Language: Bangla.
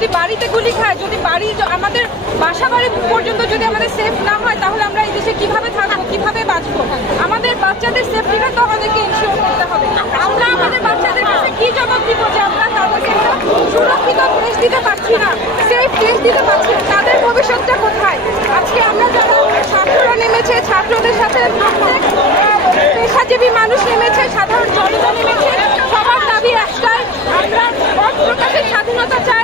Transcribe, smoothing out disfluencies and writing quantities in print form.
যদি বাড়িতে গুলি খায়, যদি বাড়ি আমাদের বাসা বাড়ি পর্যন্ত যদি আমাদের সেফ না হয়, তাহলে আমরা এই দেশে কিভাবে থাকবো, কিভাবে বাঁচবো? আমাদের বাচ্চাদের সেফটিটা তো আমাদেরকে ইনশিওর করতে হবে। আমরা আমাদের বাচ্চাদের কাছে কি জবাব দিব যে আমরা তাদেরকে একটা সুরক্ষিত দেশ দিতে পারছি না, সেফ দেশ দিতে পারছি না? তাদের ভবিষ্যৎটা কোথায়? আজকে আমরা যারা ছাত্ররা নেমেছে, ছাত্রদের সাথে প্রত্যেক পেশাজীবী মানুষ নেমেছে, সাধারণ জনতা নেমেছে, সবার দাবি একটাই, আমরা মত প্রকাশের স্বাধীনতা চাই।